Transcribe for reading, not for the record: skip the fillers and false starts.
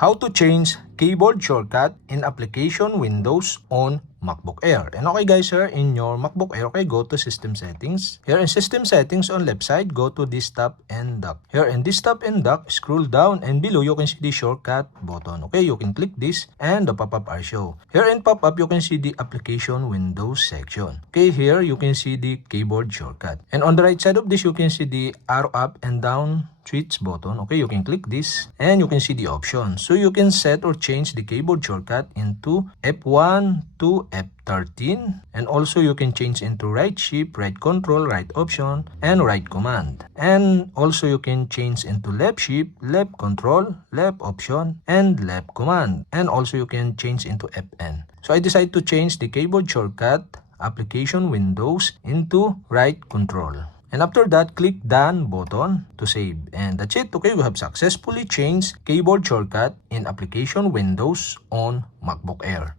how to change keyboard shortcut in application Windows on MacBook Air. And okay guys, here in your MacBook Air, okay, go to System Settings. Here in System Settings on left side, go to Desktop and Dock. Here in Desktop and Dock, scroll down and below you can see the shortcut button. Okay, you can click this and the pop-up are show. Here in pop-up, you can see the application Windows section. Okay, here you can see the keyboard shortcut. And on the right side of this, you can see the arrow up and down switch button. Okay, you can click this and you can see the options. So you can set or change the keyboard shortcut into F1 to F13, and also you can change into right shift, right control, right option, and right command. And also you can change into left shift, left control, left option, and left command. And also you can change into FN. So I decided to change the keyboard shortcut application Windows into right control. And after that, click Done button to save. And that's it. Okay, we have successfully changed keyboard shortcut in application Windows on MacBook Air.